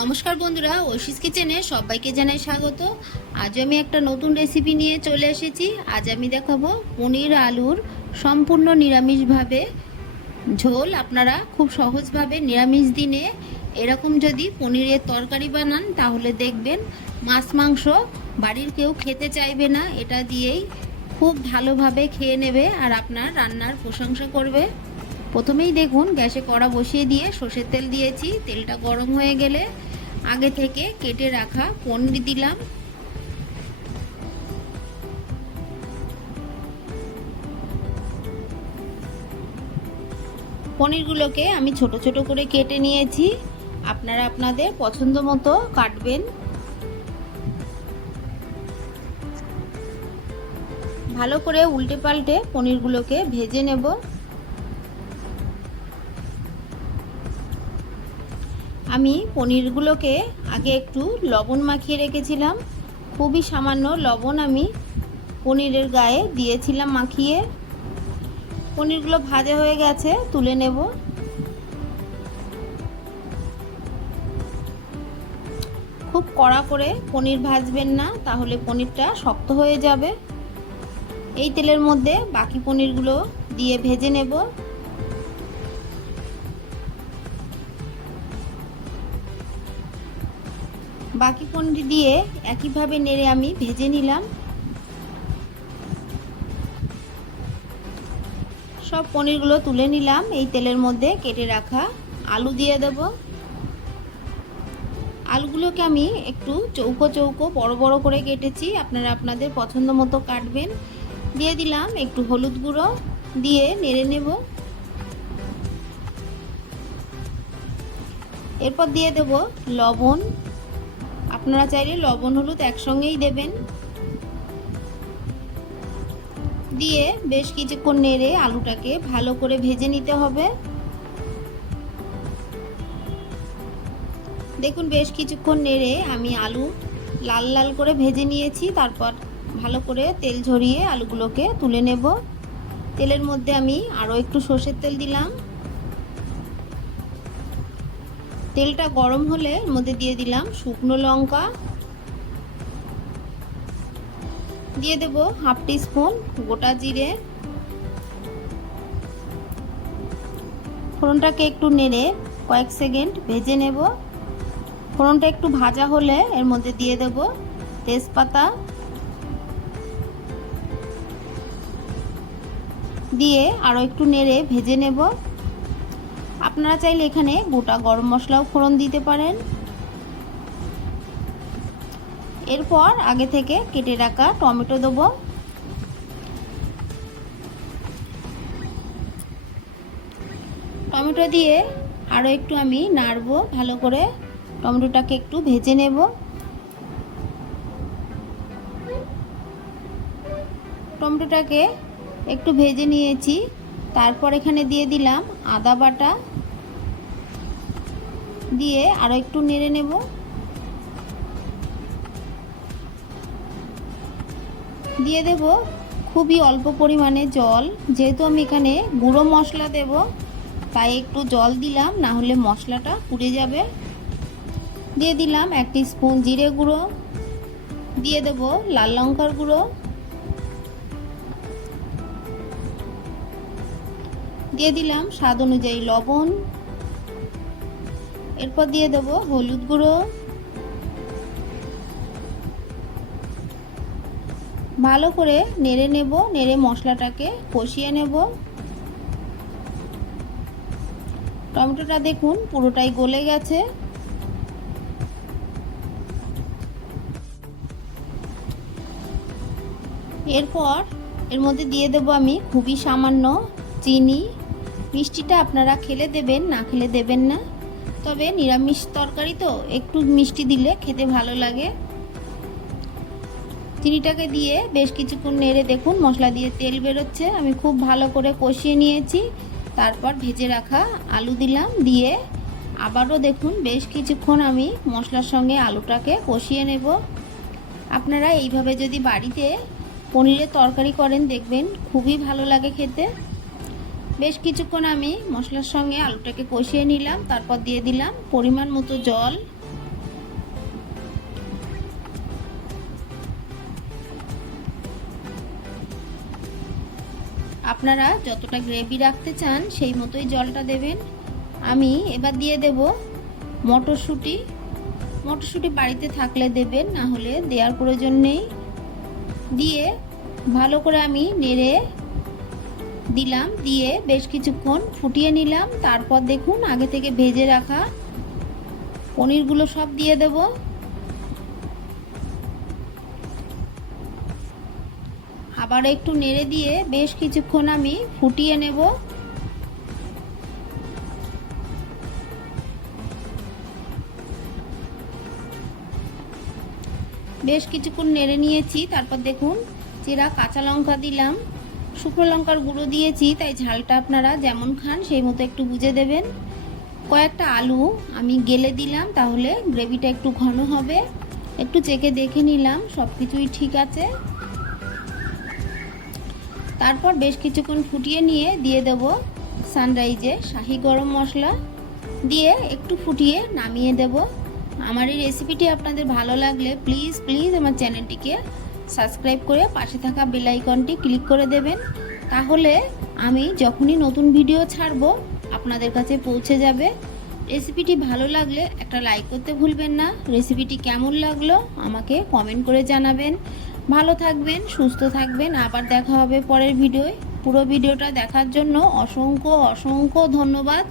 নমস্কার বন্ধুরা, ঐশিস কিচেনে সবাইকে জানাই স্বাগত। আজ আমি একটা নতুন রেসিপি নিয়ে চলে এসেছি। আজ আমি দেখাবো পনির আলুর সম্পূর্ণ নিরামিষভাবে ঝোল। আপনারা খুব সহজভাবে নিরামিষ দিনে এরকম যদি পনিরের তরকারি বানান, তাহলে দেখবেন মাছ মাংস বাড়ির কেউ খেতে চাইবে না। এটা দিয়েই খুব ভালোভাবে খেয়ে নেবে আর আপনার রান্নার প্রশংসা করবে। প্রথমেই দেখুন, গ্যাসে কড়া বসিয়ে দিয়ে সর্ষের তেল দিয়েছি। তেলটা গরম হয়ে গেলে আগে থেকে কেটে রাখা পনির দিলাম। পনিরগুলোকে আমি ছোট ছোট করে কেটে নিয়েছি। আপনারা আপনাদের পছন্দ মতো কাটবেন। ভালো করে উল্টে পাল্টে পনিরগুলোকে ভেজে নেব। আমি পনিরগুলোকে আগে একটু লবণ মাখিয়ে রেখেছিলাম। খুবই সামান্য লবণ আমি পনিরের গায়ে দিয়েছিলাম মাখিয়ে। পনিরগুলো ভাজা হয়ে গেছে, তুলে নেব। খুব কড়া করে পনির ভাজবেন না, তাহলে পনিরটা শক্ত হয়ে যাবে। এই তেলের মধ্যে বাকি পনিরগুলো দিয়ে ভেজে নেব। বাকি পনির দিয়ে একইভাবে নেড়ে আমি ভেজে নিলাম। সব পনিরগুলো তুলে নিলাম, এই তেলের মধ্যে কেটে রাখা আলু দিয়ে দেব। আলুগুলোকে আমি একটু চৌকো চৌকো বড় বড় করে কেটেছি, আপনারা আপনাদের পছন্দ মতো কাটবেন। দিয়ে দিলাম একটু হলুদ গুঁড়ো, দিয়ে নেড়ে নেব। এরপর দিয়ে দেব লবণ আপনারা চাইলে লবণ, হলুদ একসঙ্গেই দেবেন। দিয়ে বেশ কিছুক্ষণ নেড়ে আলুটাকে ভালো করে ভেজে নিতে হবে। দেখুন, বেশ কিছুক্ষণ নেড়ে আমি আলু লাল লাল করে ভেজে নিয়েছি। তারপর ভালো করে তেল ঝরিয়ে আলুগুলোকে তুলে নেব। তেলের মধ্যে আমি আরও একটু সর্ষের তেল দিলাম। তেলটা গরম হলে এর মধ্যে দিয়ে দিলাম শুকনো লঙ্কা। দিয়ে দেব হাফ স্পুন গোটা জিরে। ফোড়নটাকে একটু নেড়ে কয়েক সেকেন্ড ভেজে নেব। ফোড়নটা একটু ভাজা হলে এর মধ্যে দিয়ে দেব তেজপাতা। দিয়ে আরও একটু নেড়ে ভেজে নেব। আপনারা চাইলে এখানে গোটা গরম মশলাও ফোড়ন দিতে পারেন। এরপর আগে থেকে কেটে রাখা টমেটো দেবো। টমেটো দিয়ে আরও একটু আমি নাড়বো, ভালো করে টমেটোটাকে একটু ভেজে নেব। টমেটোটাকে একটু ভেজে নিয়েছি। তারপর এখানে দিয়ে দিলাম আদা বাটা। দিয়ে আরও একটু নেড়ে নেব। দিয়ে দেব খুবই অল্প পরিমাণে জল। যেহেতু আমি এখানে গুঁড়ো মশলা দেব, তাই একটু জল দিলাম, না হলে মশলাটা পুড়ে যাবে। দিয়ে দিলাম এক স্পুন জিরে গুঁড়ো। দিয়ে দেব লাল লঙ্কার গুঁড়ো। দিয়ে দিলাম স্বাদ অনুযায়ী লবণ। এরপর দিয়ে দেব হলুদ গুঁড়ো। ভালো করে নেড়ে নেব, নেড়ে মশলাটাকে কষিয়ে নেব। টমেটোটা দেখুন পুরোটাই গলে গেছে। এরপর এর মধ্যে দিয়ে দেব আমি খুবই সামান্য চিনি। মিষ্টিটা আপনারা খেলে দেবেন, না খেলে দেবেন না। তবে নিরামিষ তরকারি তো, একটু মিষ্টি দিলে খেতে ভালো লাগে। চিনিটাকে দিয়ে বেশ কিছুক্ষণ নেড়ে দেখুন, মশলা দিয়ে তেল বেরোচ্ছে। আমি খুব ভালো করে কষিয়ে নিয়েছি। তারপর ভেজে রাখা আলু দিলাম দিয়ে আবারও দেখুন, বেশ কিছুক্ষণ আমি মশলার সঙ্গে আলুটাকে কষিয়ে নেব। আপনারা এইভাবে যদি বাড়িতে পনিরের তরকারি করেন, দেখবেন খুবই ভালো লাগে খেতে। বেশ কিছুক্ষণ আমি মশলার সঙ্গে আলুটাকে কষিয়ে নিলাম, তারপর দিয়ে দিলাম পরিমাণ মতো জল। আপনারা যতটা গ্রেভি রাখতে চান সেই মতোই জলটা দেবেন। আমি এবার দিয়ে দেব মটরশুঁটি। মটরশুঁটি বাড়িতে থাকলে দেবেন, না হলে দেওয়ার প্রয়োজন নেই। দিয়ে ভালো করে আমি নেড়ে দিলাম, দিয়ে বেশ কিছুক্ষণ ফুটিয়ে নিলাম। তারপর দেখুন, আগে থেকে ভেজে রাখা পনিরগুলো সব দিয়ে দেব। আবার একটু নেড়ে দিয়ে বেশ কিছুক্ষণ আমি ফুটিয়ে নেব। বেশ কিছুক্ষণ নেড়ে নিয়েছি। তারপর দেখুন, চেরা কাঁচা লঙ্কা দিলাম। শুকনো লঙ্কার গুঁড়ো দিয়েছি, তাই ঝালটা আপনারা যেমন খান সেই মতো একটু বুঝে দেবেন। কয়েকটা আলু আমি গেলে দিলাম, তাহলে গ্রেভিটা একটু ঘন হবে। একটু চেকে দেখে নিলাম সব কিছুই ঠিক আছে। তারপর বেশ কিছুক্ষণ ফুটিয়ে নিয়ে দিয়ে দেব সানরাইজে শাহি গরম মশলা। দিয়ে একটু ফুটিয়ে নামিয়ে দেব। আমার এই রেসিপিটি আপনাদের ভালো লাগলে প্লিজ প্লিজ আমার চ্যানেলটিকে সাবস্ক্রাইব করে পাশে থাকা বেল আইকনটি ক্লিক করে দেবেন। তাহলে আমি যখনই নতুন ভিডিও ছাড়বো, আপনাদের কাছে পৌঁছে যাবে। রেসিপিটি ভালো লাগলে একটা লাইক করতে ভুলবেন না। রেসিপিটি কেমন লাগল আমাকে কমেন্ট করে জানাবেন। ভালো থাকবেন, সুস্থ থাকবেন। আবার দেখা হবে পরের ভিডিওয় পুরো ভিডিওটা দেখার জন্য অসংখ্য অসংখ্য ধন্যবাদ।